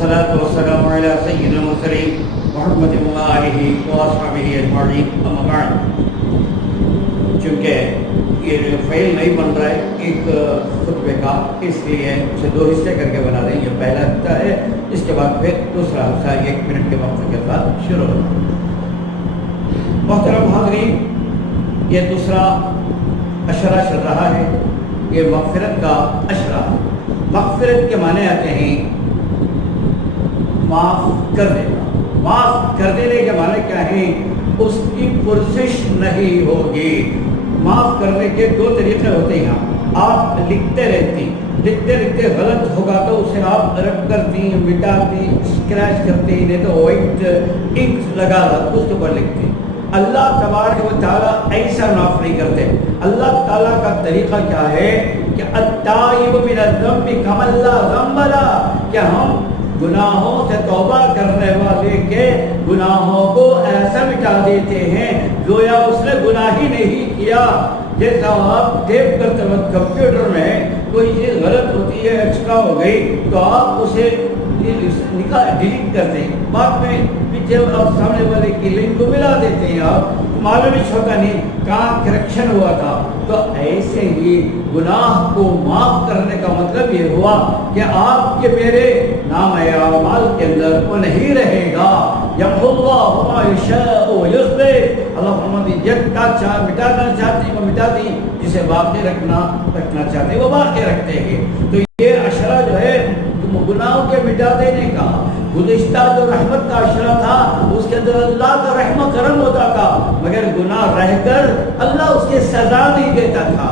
والصلاة والسلام على سيد المرسلين محمد آلہ واصحابہ اجمعین اما بعد. چونکہ یہ فعل نہیں بن رہا ہے ایک خطبے کا، اس لیے اسے دو حصے کر کے بنا دیں. یہ پہلا حصہ ہے، اس کے بعد پھر دوسرا حصہ 1 منٹ کے وقت کے ساتھ شروع ہوگا. محترم حاضرین، یہ دوسرا عشرہ چل رہا ہے. یہ مغفرت کا عشرہ. مغفرت کے معنی آتے ہیں معاف کر دینا. معاف کر دینے کے معنی کیا ہیں؟ اس کی پرسش نہیں ہوگی. معاف کرنے کے 2 طریقے ہوتے ہیں. آپ لکھتے رہتی، لکھتے لکھتے غلط ہوگا تو اسے آپ رب کرتی، مٹاتی، اسکریچ کرتی، نہیں تو وائٹ انک لگا اس کے اوپر لکھتی. اللہ تبارک و تعالیٰ ایسا معاف نہیں کرتے. اللہ تعالیٰ کا طریقہ کیا ہے کہ التائب من الذنب کمن لا ذنب له، کہ ہم گناہوں سے توبہ کرنے والے کے گناہوں کو ایسا مٹا دیتے ہیں گویا اس نے گناہ ہی نہیں کیا. جیسا آپ ٹیپ کرتے وقت کمپیوٹر میں کوئی چیز غلط ہوتی ہے، ایکسٹرا ہو گئی، تو آپ اسے ڈیلیٹ کر دیں. بعد میں پیچھے آپ سامنے والے کی لنک کو ملا دیتے ہیں. آپ معلوم ہی ہوتا نہیں کہاں کریکشن ہوا تھا. تو ایسے ہی گناہ کو معاف کرنے کا مطلب یہ ہوا کہ آپ کے میرے نام اعمال کے اندر وہ نہیں رہے گا. یمحو اللہ ما یشاء ویثبت. اللہ فرماتے ہیں مٹانا چاہتے ہیں وہ مٹا دیں، جسے باقی رکھنا چاہتے ہیں وہ باقی رکھتے ہیں. تو یہ عشرہ جو ہے گناہوں کے مٹا دینے کا، گزشتہ جو رحمت کا عشرہ تھا اس کے اندر اللہ کا رحم و کرم ہوتا تھا، مگر گناہ رہ کر اللہ اس کے سزا نہیں دیتا تھا،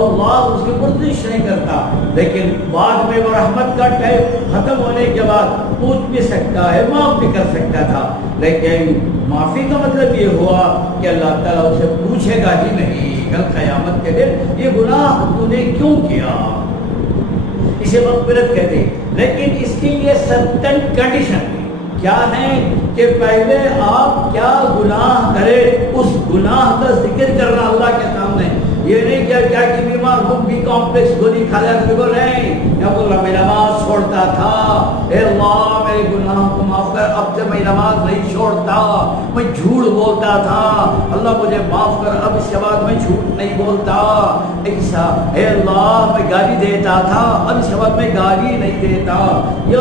اللہ اس کی پرورش نہیں کرتا. لیکن بعد میں وہ رحمت کا ٹائم ختم ہونے کے بعد پوچھ بھی سکتا ہے، معاف بھی کر سکتا تھا. لیکن معافی کا مطلب یہ ہوا کہ اللہ تعالیٰ اسے پوچھے گا ہی نہیں کل قیامت کے دن یہ گناہ تو نے کیوں کیا. اسے مغفرت کہتے ہیں. لیکن اس کے لیے سرٹن کنڈیشن کیا ہے کہ پہلے آپ کیا گناہ کرے اس گناہ کا ذکر کرنا اللہ کے سامنے. یہ نہیں کہ کیا کہ بیمار ہوں بھی کمپلیکس گولی کھا لیا تو نہیں. یا بول رہا میں نماز چھوڑتا تھا، اے اللہ میرے گناہوں کو معاف کر، اب سے میں نماز نہیں چھوڑتا، میں جھوٹ بولتا تھا، اللہ مجھے معاف کر، اب اس کے بعد میں جھوٹ نہیں بولتا. ایسا اے اللہ میں گالی دیتا تھا، اب اس کے بعد میں گالی نہیں دیتا. یہ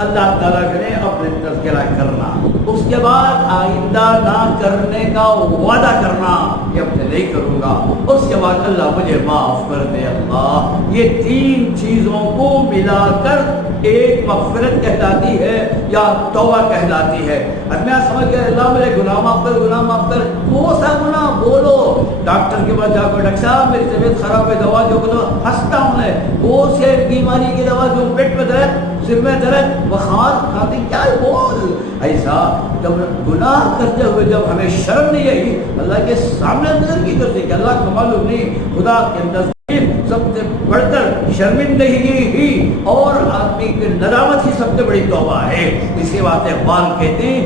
اللہ تعالیٰ کرے اپنے تذکرہ کرنا، اس کے بعد آئندہ نہ کرنے کا وعدہ کرنا کہ اب سے نہیں کروں گا. اس کے بعد اللہ مجھے معاف کر دے اللہ. یہ 3 چیزوں کو ملا کر ایک مغفرت کہلاتی ہے یا توبہ کہلاتی ہے. میں سمجھ گیا اللہ میرے گناہ معاف کر، گناہ معاف کر. کون سا گناہ بولو؟ ڈاکٹر کے پاس جا کر ڈاکٹر صاحب میری طبیعت خراب ہے، دوا جو کو ہنستا ہوں میں، وہ سے بیماری کی دوا جو پیٹ میں درد، سر میں درد، بخار کھاتی کیا بول. ایسا جب گناہ کرتے ہوئے جب ہمیں شرم نہیں آئی اللہ کے سامنے نظر کی کرتے کہ اللہ کو معلوم نہیں خدا کے نزدیک سب سے بڑھ کر شرمندگی ہی اور آدمی کی ندامت ہی سب سے بڑی توبہ ہے. اسی بات اقبال کہتے ہیں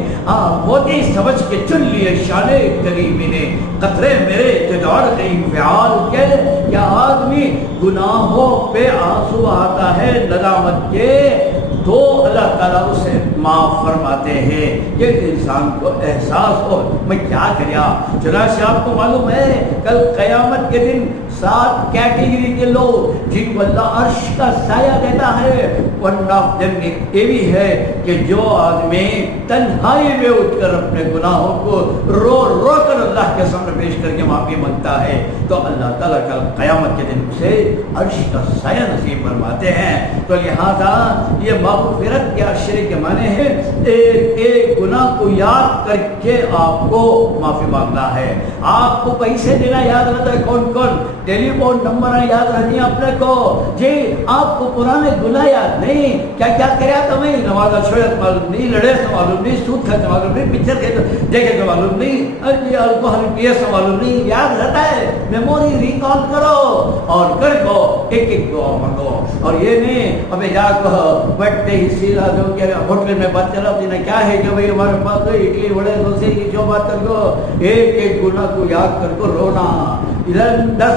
موتی سمجھ کے چن لیے شان کریمی نے قطرے میرے جدار نہیں فعال کے. کیا آدمی گناہوں پہ آنسو آتا ہے ندامت کے تو اللہ تعالیٰ اسے معاف فرماتے ہیں. یہ انسان کو احساس ہو میں کیا کریا. چنانچہ آپ کو معلوم ہے کل قیامت کے دن 7 کیٹیگری کے لوگ جن کو اللہ عرش کا سایہ دیتا ہے. ون آف دم یہ بھی ہے کہ جو آدمی تنہائی میں اٹھ کر اپنے گناہوں کو رو رو کر اللہ کے سامنے پیش کر کے معافی مانگتا ہے تو اللہ تعالیٰ کل قیامت کے دن اسے عرش کا سایہ نصیب فرماتے ہیں. تو لہذا یہ مغفرت کے عشرے کے معنی ہے ایک گناہ کو یاد کر کے آپ کو معافی مانگنا ہے. آپ کو پیسے دینا یاد رہتا ہے کون کون، ٹیلی فون نمبر یاد رہتی ہیں اپنے کو جی. آپ کو پرانے گناہ یاد نہیں، کیا کیا کریا تو میں نماز شویت معلوم نہیں، لڑے سے معلوم نہیں، سود کھاتے معلوم نہیں، پکچر دیکھے تو معلوم نہیں، الکوہل پیے سے معلوم نہیں. یاد رہتا ہے میموری ریکال کرو اور کر کو ایک دعا مانگو. اور یہ نہیں ابھی جا کو بیٹھتے ہی سیدھا جو کہ ہوٹل میں بات چلا دینا کیا ہے کہ بھائی ہمارے پاس اڈلی وڑے ڈوسے کی جو بات کر دو. ایک گناہ کو یاد کر کو رونا 10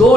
2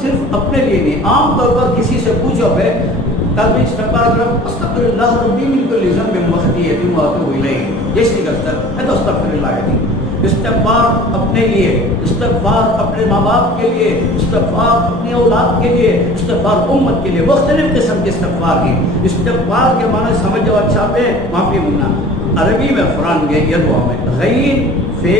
صرف اپنے لیے نہیں، عام طور پر کسی سے پوچھو پہ تب استغفار کرو، استغفر اللہ ربی من کل ذنب وخطیئۃ واتوب الیہ، یہ نہیں کرتا میں تو استغفر اللہ کہتی ہوں۔ استغفار اپنے لیے، استغفار اپنے ماں باپ کے لیے، استغفار اپنی اولاد کے لیے، استغفار امت کے لیے، مختلف قسم کے استغفار کی۔ استغفار کے معنی سمجھ جاؤ اچھا پہ معافی مانگنا، عربی میں قرآن کے یہ دعا میں غین فے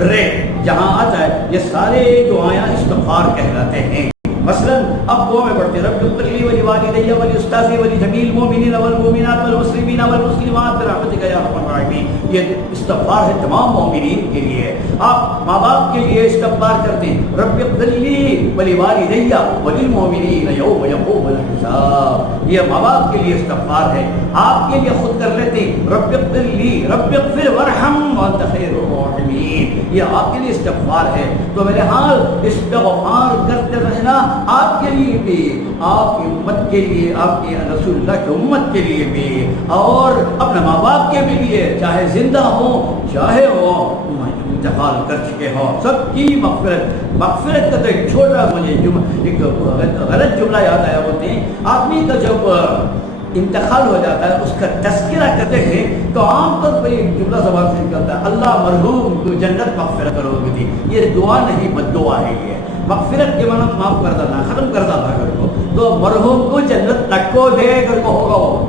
رے جہاں آتا ہے یہ سارے دعائیں استغفار کہلاتے ہیں۔ مثلا اب دعا میں پڑھتے رب اغفر لی ولی والدی ولی استاذی ولی جمیع المؤمنین والمؤمنات والمسلمین والمسلمات برحمتک یا ارحم الراحمین، یہ استغفار ہے تمام مومنین کے لیے۔ آپ ماں باپ کے لیے استغفار کرتے ہیں، رب اغفر لی ولی والدی ولی المؤمنین یوم یقوم الحساب، یہ ماں باپ کے لیے استغفار ہے۔ آپ کے لیے خود کر لیتے ہیں رب اغفر لی، رب اغفر وارحم وانت خیر الراحمین، یہ آپ کے لیے استغفار ہے۔ تو میرے حال استغفار کرتے رہنا آپ کے لیے بھی، آپ کی امت کے لیے، آپ کی رسول اللہ کی امت کے لیے بھی، اور اپنے ماں باپ کے بھی لیے، چاہے زندہ ہو چاہے ہو انتقال کر چکے ہو، سب کی مغفرت۔ مغفرت کا تو ایک چھوٹا مجھے ایک غلط جملہ یاد آیا، بولتے ہیں آدمی کا جب انتقال ہو جاتا ہے اس کا تذکرہ کرتے ہیں تو عام طور پر ایک جملہ زبان سے نکلتا ہے اللہ مرحوم کو جنت مغفرت کرو گی تھی، یہ دعا نہیں بد دعا ہے۔ یہ مغفرت کے معنی معاف کر دینا، ختم کر دیتا کر کو، تو مرحوم کو جنت تک کو دے کر کو ہوگا وہ،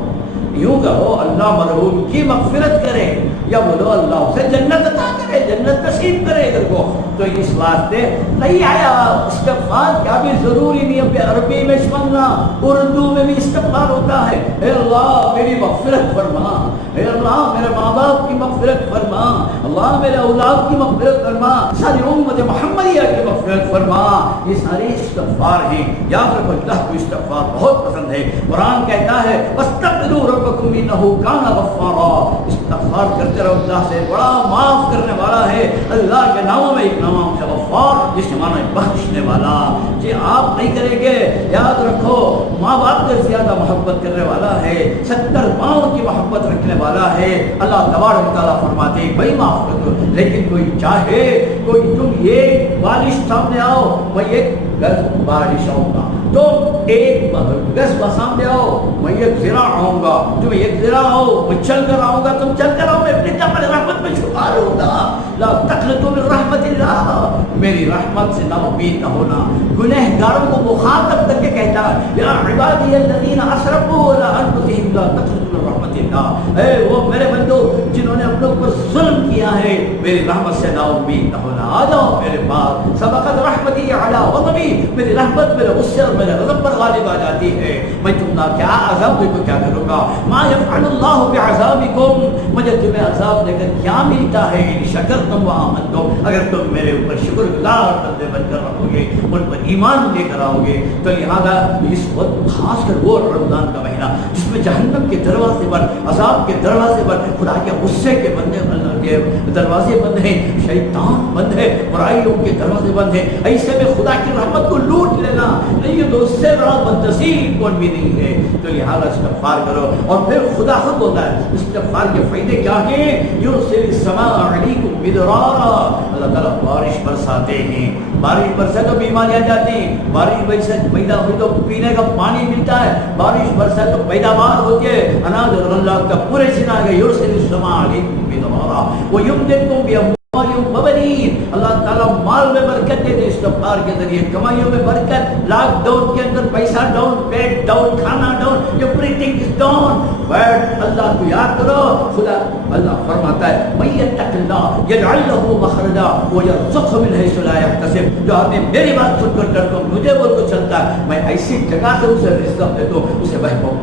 یوں کہو اللہ مرحوم کی مغفرت کرے، یا بولو اللہ اسے جنت عطا کرے، جنت نصیب کرے کر کو۔ تو اس واسطے نہیں آیا استغفار کیا بھی ضروری نہیں ہے عربی میں سمجھنا، اردو میں بھی استغفار ہوتا ہے، اے اللہ میری مغفرت فرما، اے اللہ میرے ماں باپ کی مغفرت فرما، اللہ میرے اولاد کی مغفرت فرما، ساری امت محمدیہ کی مغفرت فرما، یہ سارے استغفار ہیں۔ یاد رکھو اللہ کو استغفار بہت پسند ہے۔ قرآن کہتا ہے واستغفروا ربکم انہ کان غفارا، استغفار کرتے رہو، اللہ سے بڑا معاف کرنے والا ہے۔ اللہ کے ناموں میں ایک نام ہے غفار، جس کے معنی بخشنے والا۔ جی آپ نہیں کریں گے، یاد رکھو ماں باپ سے زیادہ محبت کرنے والا ہے، 70 پاؤں کی محبت رکھنے والا ہے۔ اللہ تبارک تعالیٰ فرماتے ہیں بھائی معاف کر دو، لیکن کوئی چاہے کوئی تم یہ بارش سامنے آؤ میں ایک گز بارش آؤں گا، تم ایک گز سامنے آؤ میں ایک ذرا آؤں گا، تم ایک ذرا آؤ میں چل کر آؤں گا، تم چل کر آؤ میں اپنی رحمت میں چھپا رہوں گا۔ لا تقنطوا من رحمت اللہ، میری رحمت سے نا امید نہ ہونا۔ گنہگاروں کو مخاطب کر کے کہتا ہے یا عبادی الذین اسرفوا علی انفسہم لا تقنطوا من رحمت اللہ، اے وہ میرے بندو جنہوں نے اپنے اوپر ظلم کیا ہے میری رحمت سے نا امید نہ ہونا، آ جاؤ میرے پاس، سبقت رحمتی علی غضبی، میری رحمت میرے غصے اور میرے غضب پر غالب آ جاتی ہے، میں تم نہ کیا عذاب دے کو کیا کروں گا، ما یفعل اللہ بعذابکم، مجھے تمہیں عذاب دے کر کیا ملتا ہے، شکرتم و آمنتم، اگر تم میرے اوپر شکر گزار بندے بن کر رہو گے، ان پر ایمان لے کر آؤ گے۔ تو لہذا اس وقت خاص کر وہ رمضان کا مہینہ جس میں جہنم کے دروازے پر، عذاب کے دروازے پر، خدا کے غصے کے بندے کے دروازے بند ہیں، شیطان بند ہے، برائیوں کے دروازے بند ہیں، ایسے میں خدا کی رحمت کو لوٹ لینا نہیں تو اس سے بڑا بدنصیب کون بھی نہیں ہے۔ تو لہذا استغفار کرو، اور پھر خدا خود بولتا ہے استغفار کے فائدے کیا ہیں، یرسل السماء علیکم مدرارا، اللہ تعالیٰ بارش برساتے ہیں، بارش برسے تو بیماریاں جاتی ہیں، بارش برسے پیدا ہوئی تو پینے کا پانی ملتا ہے، بارش برسے تو پیداوار ہوتی ہے، اناج اور اللہ کا پورے سنا گئے یرسل السماء علیکم مدرارا ویمددکم باموال وبنین، اللہ تعالیٰ مال میں برکت دیتے استغفار کے ذریعے، کمائیوں میں برکت، لاک ڈاؤن کے اندر پیسہ ڈاؤن، پیٹ ڈاؤن، کھانا down, everything is down, but اللہ کو یاد کرو، خدا اللہ فرماتا ہے من یتق اللہ یجعل لہ مخرجا ویرزقہ من حیث لا یحتسب، جو آدمی میری بات سن کر ڈر کو مجھے بول کو چلتا ہے میں ایسی جگہ سے اسے رزق دیتا ہوں اسے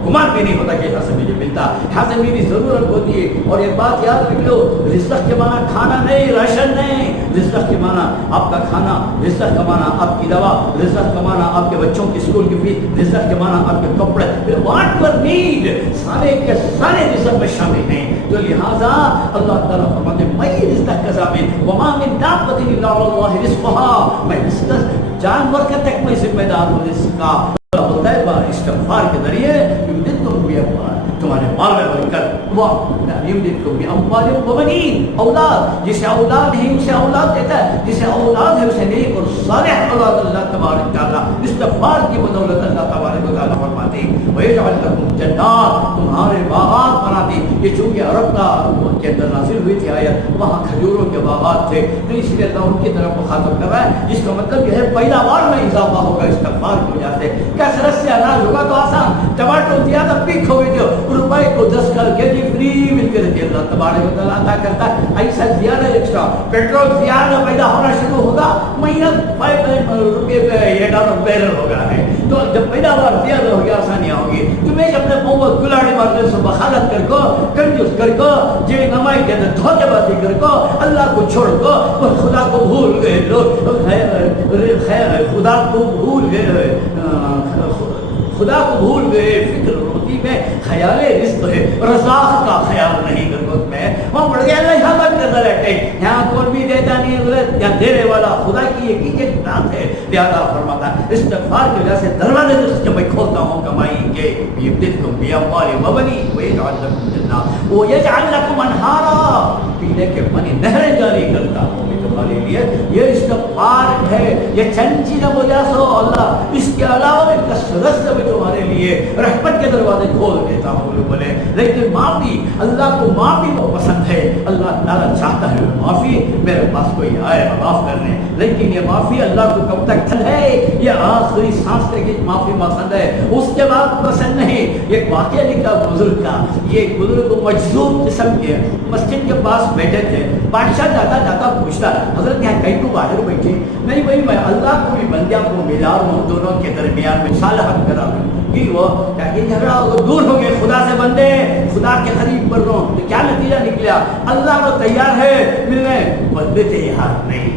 گمان بھی نہیں ہوتا کہ یہاں سے مجھے ملتا، یہاں سے میری ضرورت ہوتی ہے۔ اور ایک بات یاد رکھ لو، رزق کے معنی کھانا نہیں، راشن نہیں، رزق کے معنی آپ کا کھانا، رزق کا معنی آپ کی دوا، رزق کا معنی آپ کے بچوں کی اسکول کی فیس، رزق کے معنی آپ کے کپڑے، واٹ یور نیڈ، سارے کے سارے رزق میں شامل ہیں۔ تو لہذا اللہ تعالیٰ فرماتے ہیں میں رزق کا ضامن، وما من دابۃ الا علی اللہ رزقها، میں رزق جانور کا تک میں ذمہ دار ہوں رزق کا۔ اللہ بولتا ہے استغفار کے ذریعے تمہارے مال میں برکت، وَيُمْدِدْكُمْ بِأَمْوَالٍ وَبَنِينَ، اولاد، جسے اولاد نہیں اسے اولاد دیتا ہے، جسے اولاد ہے اسے نیک اور صالح اولاد اللہ تبارک تعالیٰ استغفار کی بدولت اللہ تبارک و تعالیٰ فرماتے ہیں وَيَجْعَلْ لَكُمْ جَنَّاتٍ، تمہارے باغات بناتے ہیں۔ یہ چونکہ عرب کا کے اندر نازل ہوئی تھی آیت، وہاں کھجوروں کے باغات تھے، تو اس لیے اللہ ان کی طرف مخاطب کر رہا ہے، جس کا مطلب یہ ہے پیداوار میں اضافہ ہوگا استغفار کی وجہ سے۔ کثرت سے اناج ہوگا تو آسان، ٹماٹر زیادہ پیک ہوئے جو روپئے کو 10 کر کے جی فری مل کے رہتی ہے، اللہ تبارک و تعالیٰ عطا کرتا ہے ایسا زیادہ ایکسٹرا۔ پیٹرول زیادہ پیدا ہونا شروع ہوگا، مہینہ 5 روپے پہ یہ ڈالر بیرل ہوگا ہے، تو جب پیداوار زیادہ ہوگی آسانیاں ہوگی۔ تمہیں اپنے قوت گلاڑی مارنے سے بخالت کر کو، کنجوس کر کو، جی نمائی کے اندر دھوکے بازی کر کو، اللہ کو چھوڑ کو اور خدا کو بھول گئے لوگ، خدا کو بھول گئے، خدا کو بھول گئے، فکر روٹی میں خیال رزق ہے، رزاق کا خیال نہیں کرو میں وہ بڑھ گیا اللہ یہاں بند کرتا رہتے ہیں، یہاں کون بھی دیتا نہیں ہے، یہاں دینے والا خدا کی ایک ذات ہے۔ لہذا فرماتا ہے استغفار کی وجہ سے دروازے رزق میں کھولتا ہوں کمائی کے، یمددکم باموال وبنین ویجعل لکم جنات ویجعل لکم انہارا، پینے کے پانی نہریں جاری کرتا ہوں تمہارے لیے۔ یہ استغفار ہے، یہ چند چیزیں وجہ سے اللہ اس کے علاوہ میں کثرت سے بھی تمہارے لیے رحمت کے دروازے کھول دیتا ہوں لوگ بولے۔ لیکن معافی، اللہ کو معافی کو پسند ہے، اللہ تعالیٰ چاہتا ہے معافی میرے پاس کوئی آئے معاف کرنے، لیکن یہ معافی اللہ کو کب تک پسند ہے؟ یہ آخری سانس تک کی معافی پسند ہے، اس کے بعد پسند نہیں۔ ایک واقعہ لکھا بزرگ کا، یہ بزرگ مجذوب قسم کے مسجد کے پاس بیٹھے تھے، بادشاہ جاتا جاتا پوچھتا حضرت یہاں کہیں کو باہر بیٹھے، نہیں بھائی میں اللہ کو بھی بندیاں کو ملا رہا ہوں، دونوں کے درمیان میں صالحت کرا رہا ہوں کہ وہ یہ جھگڑا دور ہو گئے، خدا سے بندے خدا کے قریب بڑھ رہا ہوں، تو کیا نتیجہ نکلا؟ اللہ تو تیار ہے ملنے، بندے تیار نہیں،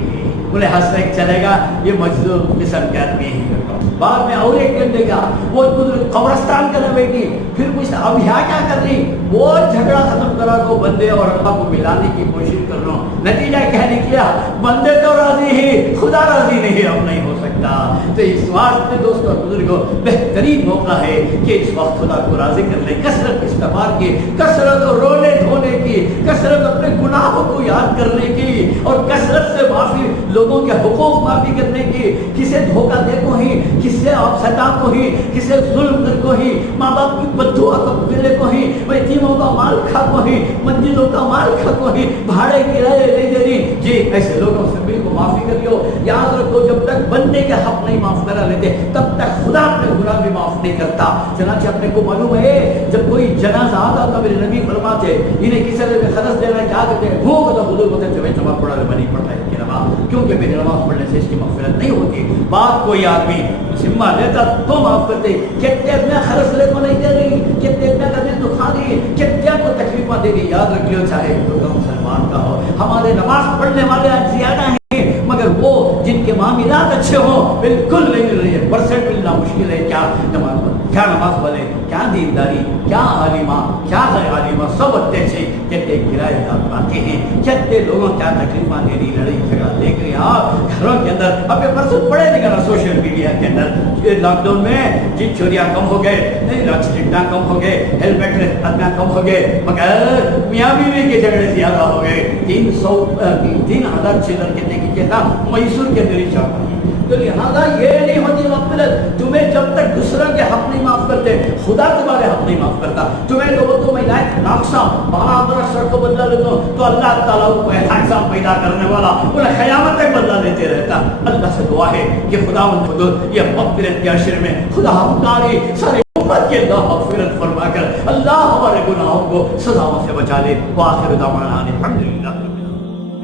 انہیں ہنسنے چلے گا یہ مجذوب قسم کے آدمی ہے۔ بعد میں اور ایک گھنٹے کا وہ قبرستان کرنے بیٹھی، پھر پوچھتا اب یہاں کیا کر رہی؟ وہ جھگڑا ختم کرا کو بندے اور اللہ کو ملانے کی کوشش کر رہا ہوں، نتیجہ کیا نکلا؟ بندے تو راضی ہی، خدا راضی نہیں، اب نہیں ہو سکتا۔ تو اس واسطے دوستوں بزرگوں بہترین موقع ہے کہ اس وقت خدا کو راضی کر لیں، کثرت استغفار کی، کثرت رونے دھونے کی، کثرت اپنے گناہوں کو یاد کرنے کی، اور کثرت سے معافی، لوگوں کے حقوق معافی کرنے کی، کسے دھوکہ دے کو ہی، کسے آپ ستا کو ہی، کسے ظلم کر کو ہی، ماں باپ کی بددعا کو دے کو ہی، یتیموں کا مال کھا کو ہی، مسجدوں کا مال کھا کو ہی، بھاڑے کرائے لے دے رہی، جی ایسے لوگوں سے بھی کو معافی کریو۔ یاد رکھو جب تک بندے کے حق نہیں معاف کرا لیتے تب تک خدا اپنے گناہ بھی معاف نہیں کرتا۔ چنانچہ اپنے کو معلوم ہے جب کوئی جنازہ آتا تو میرے نبی فرماتے انہیں کسی طرح خرچ دینا کیا کرتے ہیں، وہ تو حضور ہوتے تھے نماز پڑھا نہیں پڑتا ہے کہ نماز، کیونکہ میری نماز پڑھنے سے اس کی مغفرت نہیں ہوتی۔ بات کوئی آدمی ذمہ لیتا تو معاف کرتے، کتنے اپنے خرچ لے کو نہیں دے رہی، کتنے اپنے کا دل دکھا رہی، کتنے کو تکلیفیں دے رہی۔ یاد رکھ لو چاہے تو مسلمان کا ہو، ہمارے نماز پڑھنے والے زیادہ ہیں مگر وہ جن کے معاملات اچھے ہوں بالکل نہیں مل رہی ہے، پرسنٹ ملنا مشکل ہے۔ کیا نماز والے، کیا دینداری، کیا عالمہ، کیا غیر عالمہ، سب اچھے سے کتنے کرایہ دار باقی ہیں، کتنے لوگوں کیا تکلیفیں دے رہی، لڑائی جھگڑا دیکھ رہے ہیں آپ گھروں کے اندر۔ اب یہ پرسنٹ پڑے نہیں کرنا سوشل میڈیا کے اندر، لاک ڈاؤن میں جی چوریاں کم ہو گئے، ایکسیڈنٹاں کم ہو گئے، ہیلمٹ ادنا کم ہو گئے، مگر میاں بیوی کے جھگڑے زیادہ ہو گئے۔ 3,000 چلر کتنے کی کہتا میسور کے اندر ہی چاہتا ہے۔ تو لہٰذا یہ نہیں ہوتی مغفرت، تمہیں جب تک دوسرا کے حق نہیں معاف کرتے خدا تمہارے حق نہیں معاف کرتا۔ تمہیں تو میں لائق ناقصہ 12 سر کو بدلا لیتا ہوں تو اللہ تعالیٰ کو احسان پیدا کرنے والا انہیں قیامت تک بدلا دیتے رہتا۔ اللہ سے دعا ہے کہ خدا یہ مغفرت کے عشر میں خدا ہماری سارے امت کے اللہ مغفرت فرما کر اللہ ہمارے گناہوں کو سزاؤں سے بچا لے۔ وآخر دعوانا الحمدللہ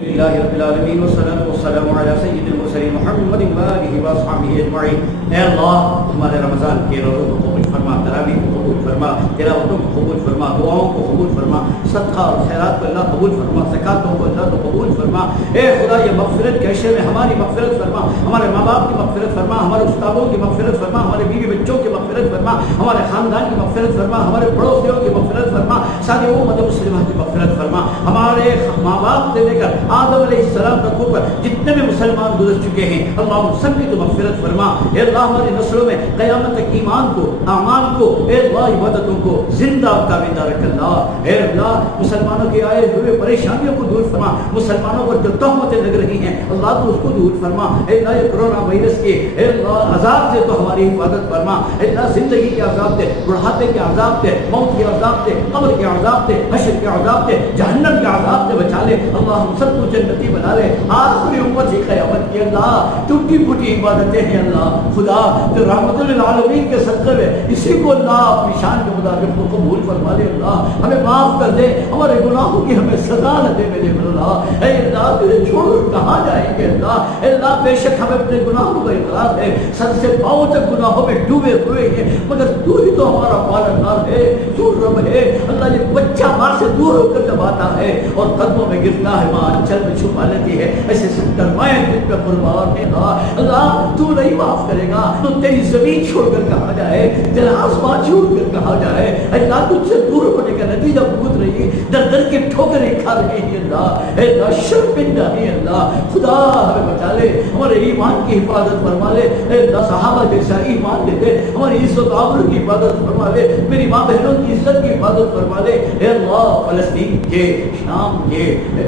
للہ رب العالمین والصلاة والسلام علی سید المرسلین محمد وآلہ وصحبہ اجمعین۔ اے اللہ ہمارے رمضان کے روزوں کو قبول فرما، تراویح کو قبول فرما، تلاوتوں کو قبول فرما، دعاؤں کو قبول فرما، صدقہ اور خیرات کو اللہ قبول فرما، زکاتوں کو اللہ تو قبول فرما۔ اے خدا یہ مغفرت کے عشر میں ہماری مغفرت فرما، ہمارے ماں باپ کی مغفرت فرما، ہمارے استادوں کی مغفرت فرما، ہمارے بیوی بچوں کی مغفرت فرما، ہمارے خاندان کی مغفرت فرما، ہمارے پڑوسیوں کی مغفرت فرما، ساری امت مسلمہ کی مغفرت فرما، ہمارے ماں باپ سے لے کر آدم علیہ السلام تک اوپر جتنے بھی مسلمان گزر چکے ہیں اللہ ان سب کی تو مغفرت فرما. اے اللہ ہماری نسلوں میں قیامت تک ایمان کو اعمال کو اے اللہ عبادتوں کو زندہ تابعدار رکھ اللہ. اے اللہ مسلمانوں کے آئے ہوئے پریشانیوں کو دور فرما. مسلمانوں پر جو تہمتیں لگ رہی ہیں اللہ تو اس کو دور فرما. اے اللہ یہ کرونا وائرس کے اے اللہ عذاب سے تو ہماری حفاظت فرما. اے اللہ زندگی کے عذاب سے, بڑھاپے کے عذاب سے, موت کے عذاب سے, قبر کے عذاب سے, حشر کے عذاب سے, جہنم کے عذاب سے بچا لے. اللہ ہم سب کو جنتی بنا لے. آخری امت ہی قیامت کی اللہ ٹوٹی پھوٹی عبادتیں ہیں اللہ خدا جو رحمت للعالمین کے صدقے میں اسی کو اللہ اپنی شان کے مطابق کو قبول فرما لے. اللہ ہمیں معاف کر دے, ہمارے گناہوں کی ہمیں سزا نہ دے میرے اللہ. اے اللہ تجھے چھوڑ کہاں جائیں گے اللہ. اے اللہ بے شک ہمیں اپنے گناہوں کا اقرار ہے, سر سے پاؤں تک گناہوں میں ڈوبے ہوئے ہیں, مگر تو ہی تو ہمارا پالنہار ہے, تو رب ہے. اللہ یہ بچہ ماں سے دور ہو کر جب آتا ہے اور قدموں میں گرتا ہے ماں انچل میں چھپا لیتی ہے, ایسے 70 مائیں جن پہ قربان ہے اللہ. تو نہیں معاف کرے گا تو تیری زمین چھوڑ کر کہاں جائے, تیرا آسمان چھوڑ کر کہاں جائے. اللہ تجھ سے دور ہونے کا نتیجہ بھگت رہی, در در کے ٹھوکریں کھا رہے ہیں اللہ. اے اللہ شرمندہ ہے اللہ خدا ہمیں بچا لے, ہمارے ایمان کی حفاظت فرما لے. اے اللہ صحابہ جیسا ایمان دے دے, ہماری عزت و آبرو کی حفاظت فرما لے, میری ماں بہنوں کی عزت کی حفاظت فرما لے. اے اللہ فلسطین کے, شام کے,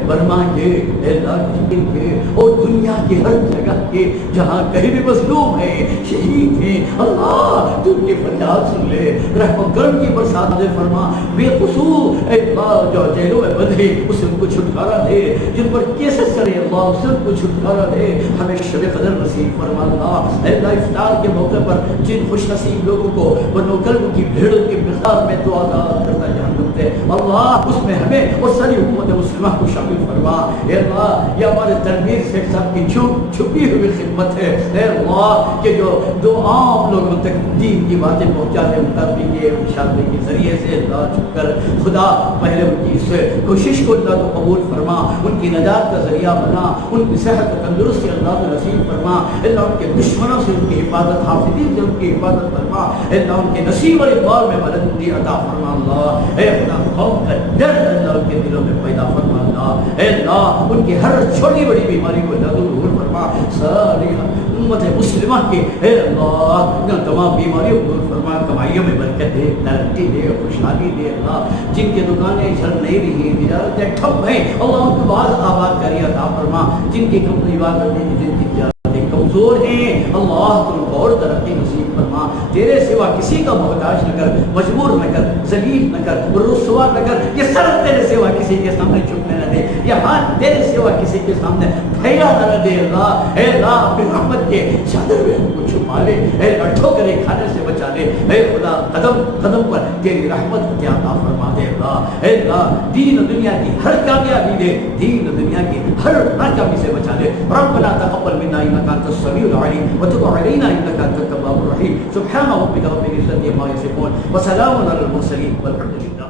برما کے, اے اللہ چین کے اور دنیا کی ہر جگہ کے جہاں کہیں بھی مظلوم ہیں, شہید ہیں, اللہ تو ان کی فریاد سن لے. رحم و کرم کی برسات دے فرما. بے قصور اے اللہ جو جیلوں میں بندھے اس سے ان کو چھٹکارا دے, جن پر کیسے سرے اللہ اس سے ان کو چھٹکارا دے. ہمیں شب قدر نصیب فرما اللہ. اے اللہ افطار کے موقع پر جن خوش نصیب لوگوں کو بنو کلب کی بھیڑوں کی مقدار میں دعا کرتا جہنم دے اللہ اس میں ہمیں اور ساری امت مسلمہ کو شامل فرما. اے اللہ یہ ہمارے تنویر شیخ صاحب کی چھپی ہوئی خدمت ہے. اے اللہ کہ جو دو عام لوگوں تک دین کی باتیں پہنچانے مطابق یہ اشارے کے ذریعے سے اللہ چھپ کر خدا پہلے ان کی اس کوشش کو اللہ تو قبول فرما, ان کی نجات کا ذریعہ بنا, ان کی صحت و تندرستی اللہ تو نصیب فرما. اللہ ان کے دشمنوں سے ان کی حفاظت, حافظین سے ان کی حفاظت فرما. اللہ ان کے نصیب اور اقبال میں بلندی عطا فرما اللہ. اے خدا خوف کا ڈر اللہ ان کے دلوں میں پیدا فرما اللہ. اے اللہ ان کی ہر چھوٹی بڑی بیماری کو اللہ تو دور فرما. ساری امت مسلمہ کے اے اللہ تمام بیماریوں کو دور فرما, کمائیوں میں برکت دے, ترقی دے, خوشحالی دے. اللہ جن کی دکانیں چل نہیں رہی, تجارتیں ٹھپ ہیں, اللہ ان کو بعض آباد کری عطا فرما. جن کی کمزوری جن کی تجارتیں کمزور ہیں اللہ تم کو اور ترقی نصیب فرما. تیرے سوا کسی کا محتاج نہ کر, مجبور نہ کر, ذلیل نہ کر, رسوا نہ کر. یہ سر تیرے سوا کسی کے سامنے جھکنے نہ دے, یہ ہاتھ تیرے سوا کسی کے سامنے پھیلا نہ دے اللہ. اے اللہ اپنی رحمت کے چادر میں ہم کو چھپا لے. اے اللہ ٹھوکریں کھانے سے بچا لے. اے خدا قدم قدم پر تیری رحمت کی عطا فرما دے اللہ. اے اللہ دین و دنیا کی ہر کامیابی دے, دین و دنیا کی ہر ناکامی سے بچا لے. ربنا تقبل منا انك انت السميع العليم وتب علينا انك انت التواب الرحيم. سبحان ربك رب العزة عما يصفون وسلام على المرسلين والحمد لله.